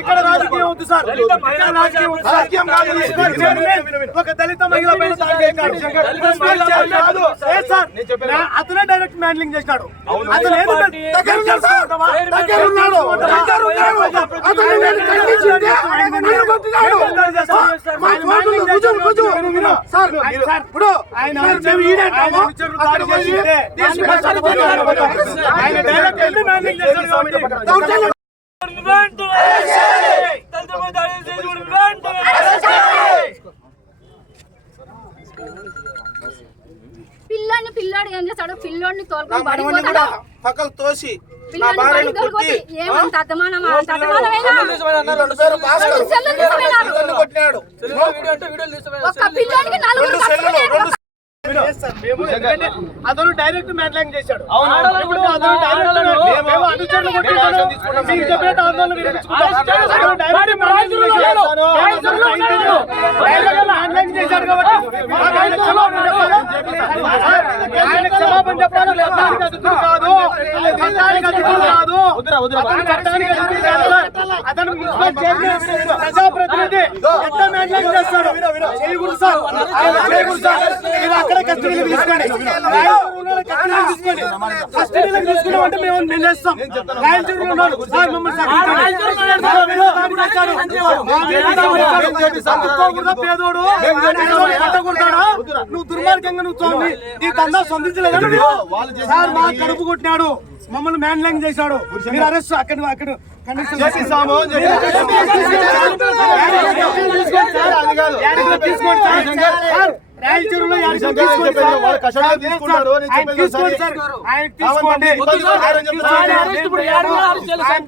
ఇక్కడ రాజకీయం వద్దు సార్ ఇక్కడ రాజకీయం కాదు. ఒక దళిత మహిళ పైన సార్ అతనే డైరెక్ట్ హ్యాండ్లింగ్ చేసినాడు అతను ఏది దగ్గర ఉన్నాడు సార్. దగ్గర ఉన్నాడు. దగ్గర ఉన్నాడు. అతను నేను ఖండించిందే ఆయన కొట్టినాడు. మా ఫోన్లో రుజువు, రుజువు. సార్, మీరు- ఇప్పుడు ఆయన సార్, మేము ఈడంటాము. అక్కడ పోయి దేశ ప్రజలు కొట్టినాడు. ఆయన డైరెక్ట్ వెళ్ళి హ్యాండ్లింగ్ చేశాడు కాబట్టి దౌర్జన్యం పిల్లని పిల్లాడు ఏం చేస్తాడు పిల్లోడిని తోలుకొని పక్కకు తోసి ఒక్క పిల్లోడికి నలుగురు మేము ఎందుకంటే అతను డైరెక్ట్ మ్యాన్లైన్ చేశాడు. ఇప్పుడు అతను డైరెక్ట్ మేము అనుచరులు కొట్టింటాడు మీకు చెప్పినట్టు ఆందోళన విరమించుకుంటాం. అతను డైరెక్ట్ మ్యాన్లైన్ చేశాడు. డైరెక్ట్ మ్యాన్లైన్ చేశాడు. కాబట్టి మాకు ఆయన క్షమాపణ చెప్పాలి. ఆయన క్షమాపణ చెప్పాలి? చట్టానికి అతిథులు కాదు. చట్టానికి అతిథులు కాదు. అతను చట్టానికి అతిథులు కాదు. సార్. అతను మున్సిపల్ చైర్మన్ ప్రజాప్రతినిధి. చేస్తాడు చేయకూడదు సార్ ఆయన చేయకూడదు సార్ మీరు అక్కడ తీసుకోండి తీసుకోండి కస్టడీలోకి తీసుకున్నామంటే మేము నిలేస్తాం సార్ మమ్మల్ని పేదోడు కట్టకూడదాడా? నువ్వు దుర్మార్గంగా నువ్వు చూడండి నీ దందా సొంతించలేదా? సార్ మా కడుపు కొట్టినాడు మమ్మల్ని మ్యాన్లైన్ చేశాడు మీరు అరెస్ట్ అక్కడ అక్కడ తీసుకోండి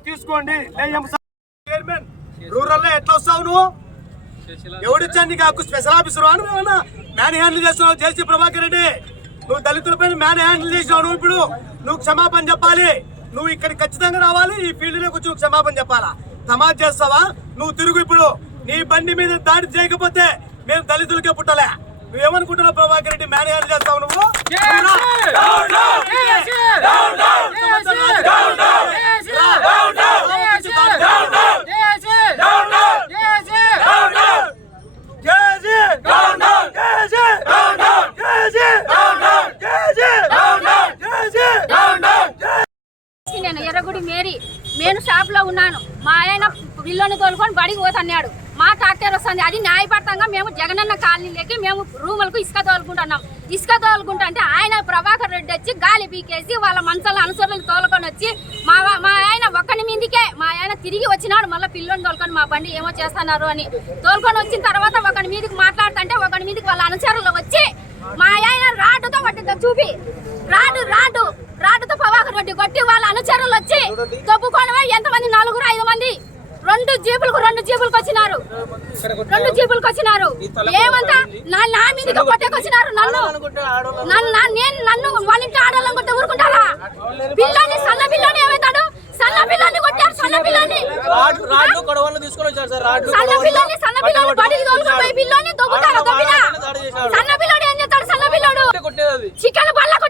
తీసుకోండి. రూరల్లో ఎట్లా వస్తావు నువ్వు? ఎవడిచ్చాను నీకు హక్కు స్పెషల్ ఆఫీసర్? అని మ్యాన్ హ్యాండిల్ చేస్తున్నావు జేసీ ప్రభాకర్ రెడ్డి. నువ్వు దళితులపైన మ్యాన్ హ్యాండిల్ చేసినావు నువ్వు ఇప్పుడు. నువ్వు క్షమాపణ చెప్పాలి. నువ్వు ఇక్కడ ఖచ్చితంగా రావాలి. ఈ ఫీల్డ్లోకి వచ్చి నువ్వు క్షమాపణ చెప్పాలా? సమాజ్ చేస్తావా? నువ్వు తిరుగు ఇప్పుడు. నీ బండి మీద దాడి చేయకపోతే మేము దళితులకే పుట్టలే. నువ్వేమనుకుంటున్నావు ప్రభాకర్ రెడ్డి? మ్యాన్ చేస్తావు నువ్వు? నేను ఎర్రగుడి మేరీ నేను షాప్లో ఉన్నాను. మా ఆయన పిల్లని తోలుకొని బడికి పోతున్నాడు. మా ట్రాక్టర్ వస్తుంది. అది న్యాయపడతంగా మేము జగనన్న కాలనీలోకి మేము రూములకు ఇసుక తోలుకుంటున్నాం. ఇసుక తోలుకుంటా అంటే ఆయన ప్రభాకర్ రెడ్డి వచ్చి గాలి పీకేసి వాళ్ళ మనసుల అనుసరులు తోలుకొని వచ్చి మా మా ఆయన ఒక్కని మీదికే మా ఆయన తిరిగి వచ్చినాడు. మళ్ళీ పిల్లని తోలుకొని మా బండి ఏమో చేస్తున్నారు అని తోలుకొని వచ్చిన తర్వాత ఒకని మీదకి మాట్లాడుతుంటే ఒకని మీదకి వాళ్ళ అనుచరులు వచ్చి మా ఆయన రాడ్డుతో కొట్టిద్దా చూపి. రాడు రాడు రాడుతో ప్రభాకర్ రెడ్డి కొట్టి వాళ్ళ అనుచరులు వచ్చి తప్పుకొని ఎంతమంది? నలుగురు ఐదు మంది? రెండు జీపులకు రెండు జీపులకు వచ్చినారు. రెండు జీపులకు వచ్చినారు. ఏమంతా? నా నా మీదకి కొట్టేకొచ్చినారు నన్ను. నన్ను నేను నన్ను వాళ్ళ ఇంటి ఆడాలనుకుంటే ఊరుకుంటారా పిల్లని సన్న పిల్లని ఏమవుతాడు? సన్న పిల్లని కొట్టారు సన్న పిల్లని రాడ్లు రాడ్లు గొడవలు తీసుకొని వచ్చారు సార్ రాడ్లు సన్న పిల్లని సన్న పిల్లని బడికి తోలుకొని పిల్లని దొబ్బుతారా దొబ్బినా? సన్న పిల్లోడు ఏం చేస్తాడు సన్న పిల్లోడు? చికెన్ పళ్ళకు